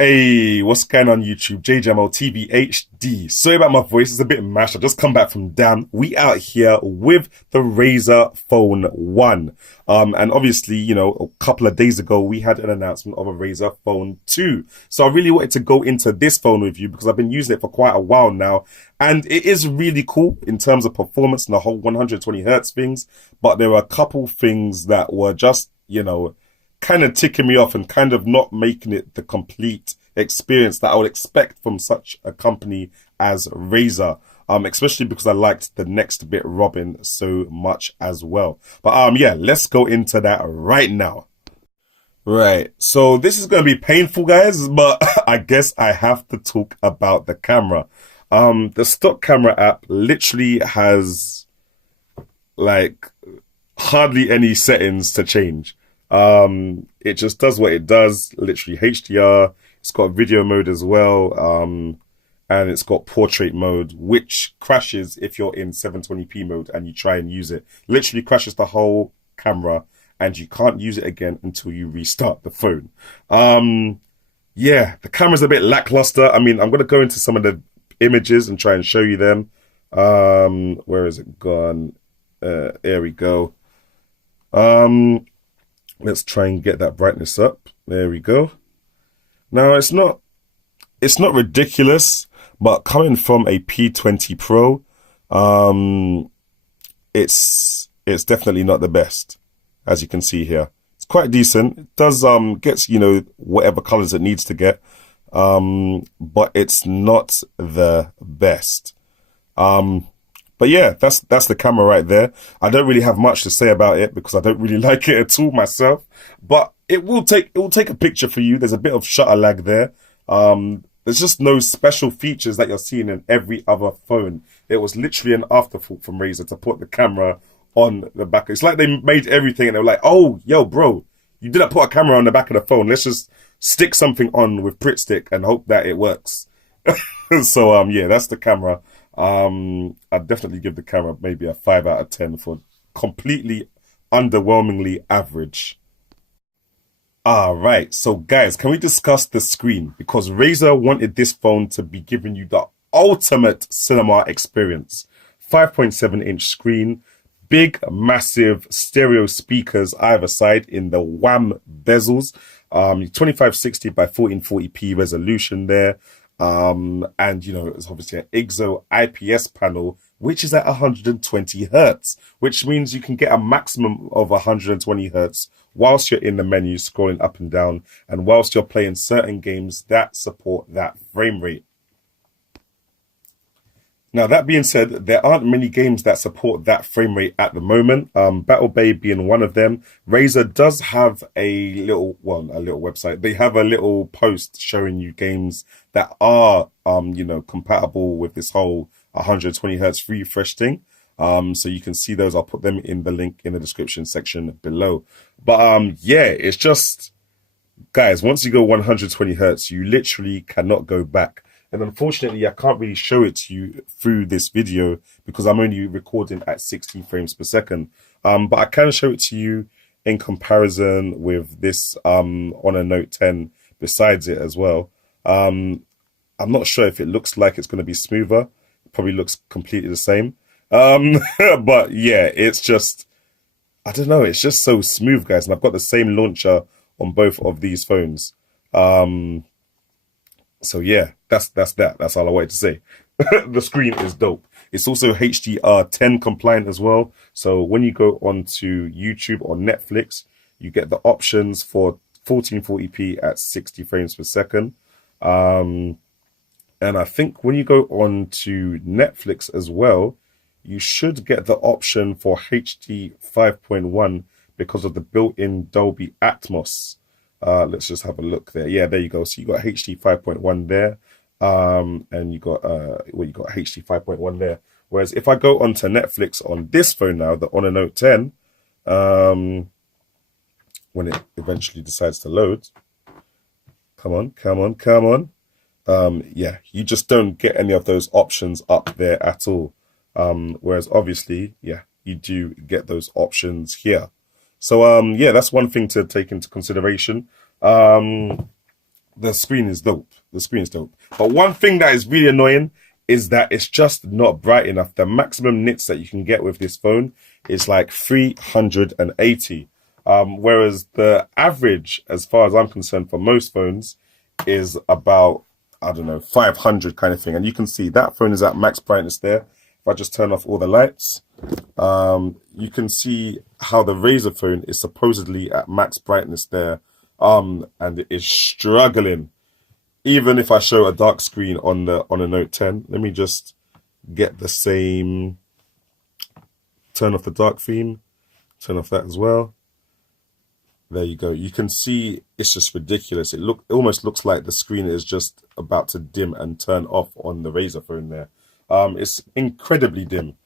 Hey, what's going on YouTube? Jamo TV HD. Sorry about my voice, it's a bit mashed. I just come back from damn. We out here with the Razer Phone 1. And obviously, a couple of days ago, we had an announcement of a Razer Phone 2. So I really wanted to go into this phone with you because I've been using it for quite a while now. And it is really cool in terms of performance and the whole 120 hertz things. But there were a couple things that were just, kind of ticking me off and kind of not making it the complete experience that I would expect from such a company as Razer. Especially because I liked the next bit Robin so much as well. But yeah, let's go into that right now. Right, so this is going to be painful, guys, but I guess I have to talk about the camera. The stock camera app literally has like hardly any settings to change. It just does what it does, literally HDR. It's got video mode as well, and it's got portrait mode, which crashes if you're in 720p mode and you try and use it. Literally crashes the whole camera, and you can't use it again until you restart the phone. Yeah, the camera's a bit lackluster. I mean, I'm gonna go into some of the images and try and show you them. Where is it gone? There we go. Let's try and get that brightness up. There we go. Now it's not ridiculous, but coming from a P20 Pro, it's definitely not the best, as you can see here. It's quite decent. It does gets whatever colors it needs to get, but it's not the best. But yeah, that's the camera right there. I don't really have much to say about it because I don't really like it at all myself. But it will take a picture for you. There's a bit of shutter lag there. There's just no special features that you're seeing in every other phone. It was literally an afterthought from Razer to put the camera on the back. It's like they made everything and they were like, oh, yo, bro, you didn't put a camera on the back of the phone. Let's just stick something on with Pritt Stick and hope that it works. So yeah, that's the camera. I'd definitely give the camera maybe a 5 out of 10 for completely underwhelmingly average. Right, so guys, can we discuss the screen? Because Razer wanted this phone to be giving you the ultimate cinema experience. 5.7-inch screen, big, massive stereo speakers either side in the WAM bezels, 2560 by 1440p resolution there. And it's obviously an IGZO IPS panel, which is at 120 hertz, which means you can get a maximum of 120 hertz whilst you're in the menu scrolling up and down, and whilst you're playing certain games that support that frame rate. Now, that being said, there aren't many games that support that frame rate at the moment. Battle Bay being one of them. Razer does have a little website. They have a little post showing you games that are, compatible with this whole 120 hertz refresh thing. So you can see those. I'll put them in the link in the description section below. But yeah, it's just, guys, once you go 120 hertz, you literally cannot go back. And unfortunately, I can't really show it to you through this video because I'm only recording at 60 frames per second. But I can show it to you in comparison with this Honor Note 10 besides it as well. I'm not sure if it looks like it's going to be smoother. It probably looks completely the same. But yeah, it's just, I don't know, it's just so smooth, guys. And I've got the same launcher on both of these phones. So yeah, that's that. That's all I wanted to say. The screen is dope. It's also HDR10 compliant as well. So when you go onto YouTube or Netflix, you get the options for 1440p at 60 frames per second. And I think when you go on to Netflix as well, you should get the option for HD 5.1 because of the built-in Dolby Atmos. Let's just have a look there. Yeah, there you go. So you got HD 5.1 there, and you got you got HD 5.1 there. Whereas if I go onto Netflix on this phone now, the Honor Note 10, when it eventually decides to load, come on. Yeah, you just don't get any of those options up there at all. Whereas obviously, yeah, you do get those options here. So yeah, that's one thing to take into consideration. the screen is dope. The screen is dope. But one thing that is really annoying is that it's just not bright enough. The maximum nits that you can get with this phone is like 380. Whereas the average, as far as I'm concerned, for most phones is about, I don't know, 500 kind of thing. And you can see that phone is at max brightness there. If I just turn off all the lights, you can see how the Razer phone is supposedly at max brightness there. And it is struggling. Even if I show a dark screen on a Note 10, let me just get the same, turn off the dark theme, turn off that as well. There you go. You can see it's just ridiculous. It almost looks like the screen is just about to dim and turn off on the Razer phone there. It's incredibly dim,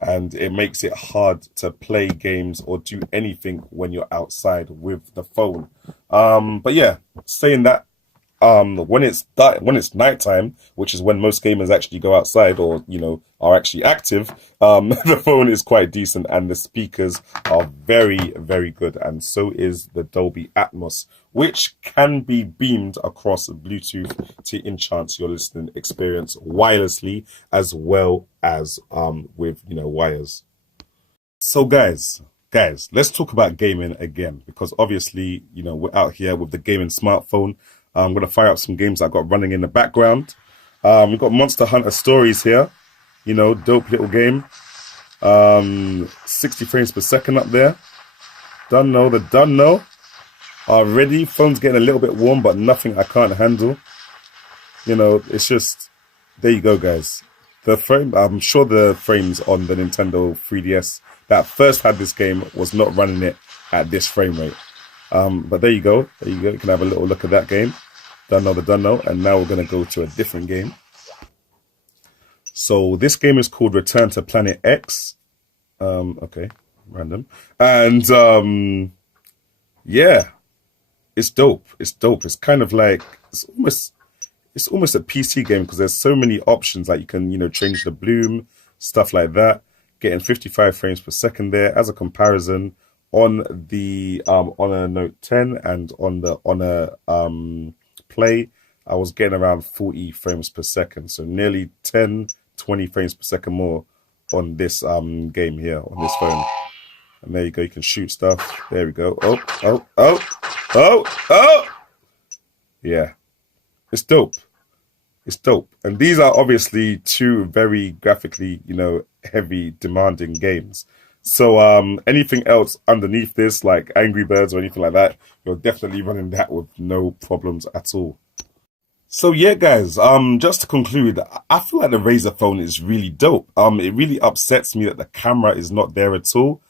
and it makes it hard to play games or do anything when you're outside with the phone. But yeah, saying that, when it's nighttime, which is when most gamers actually go outside or, you know, are actually active, the phone is quite decent and the speakers are very, very good. And so is the Dolby Atmos, which can be beamed across Bluetooth to enhance your listening experience wirelessly as well as with, you know, wires. So guys, let's talk about gaming again, because obviously, you know, we're out here with the gaming smartphone. I'm going to fire up some games I got running in the background. We've got Monster Hunter Stories here. You know, dope little game. 60 frames per second up there. Dunno. Already, phone's getting a little bit warm, but nothing I can't handle. You know, it's just, there you go, guys. The frame, I'm sure the frames on the Nintendo 3DS that first had this game was not running it at this frame rate. But there you go. You can have a little look at that game. Dunno. And now we're going to go to a different game. So this game is called Return to Planet X. Okay, random. And yeah, it's dope. It's kind of like, it's almost a PC game because there's so many options. Like you can, you know, change the bloom, stuff like that. Getting 55 frames per second there as a comparison. On the on a Note 10 and on a Play, I was getting around 40 frames per second, so nearly 10-20 frames per second more on this game here on this phone. And there you go, you can shoot stuff. There we go. Oh! Yeah, it's dope. And these are obviously two very graphically, you know, heavy, demanding games. So anything else underneath this, like Angry Birds or anything like that, you're definitely running that with no problems at all. So yeah, guys, just to conclude, I feel like the Razer phone is really dope. It really upsets me that the camera is not there at all.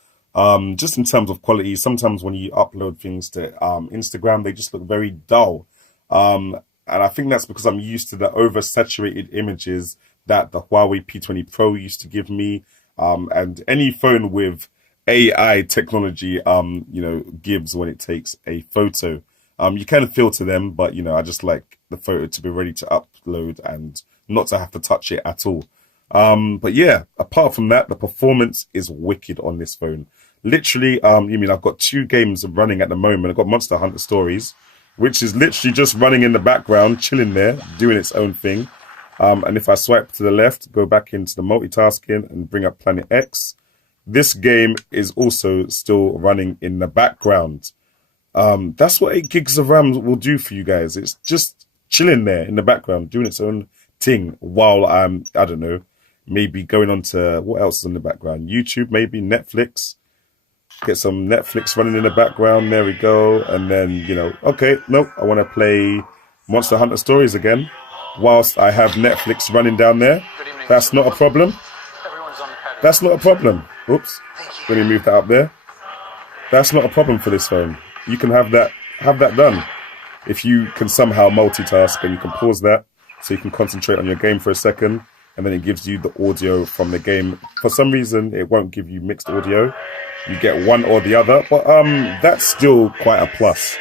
Just in terms of quality, sometimes when you upload things to Instagram, they just look very dull. And I think that's because I'm used to the oversaturated images that the Huawei P20 Pro used to give me. And any phone with AI technology, you know, gives when it takes a photo. You can filter them, but, you know, I just like the photo to be ready to upload and not to have to touch it at all. But yeah, apart from that, the performance is wicked on this phone. Literally, I've got 2 games running at the moment. I've got Monster Hunter Stories, which is literally just running in the background, chilling there, doing its own thing. And if I swipe to the left, go back into the multitasking and bring up Planet X, this game is also still running in the background. That's what 8 gigs of RAM will do for you guys. It's just chilling there in the background, doing its own thing while I'm, I don't know, maybe going on to, what else is in the background? YouTube, maybe Netflix. Get some Netflix running in the background. There we go. And then, you know, okay, nope, I want to play Monster Hunter Stories again. Whilst I have Netflix running down there. That's not a problem. That's not a problem. Oops. Let me move that up there. That's not a problem for this phone. You can have that done. If you can somehow multitask and you can pause that so you can concentrate on your game for a second, and then it gives you the audio from the game. For some reason, it won't give you mixed audio. You get one or the other, but that's still quite a plus.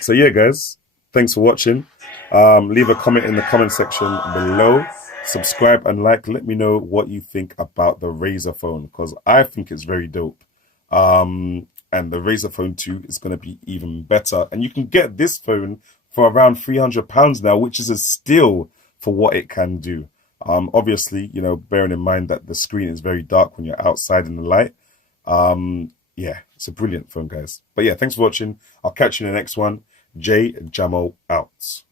So yeah, guys, thanks for watching. Leave a comment in the comment section below. Subscribe and like. Let me know what you think about the Razer phone, because I think it's very dope. and the Razer Phone 2 is going to be even better. And you can get this phone for around £300 now, which is a steal for what it can do. Obviously, you know, bearing in mind that the screen is very dark when you're outside in the light. Yeah, it's a brilliant phone, guys. But yeah, thanks for watching. I'll catch you in the next one. Jamo out.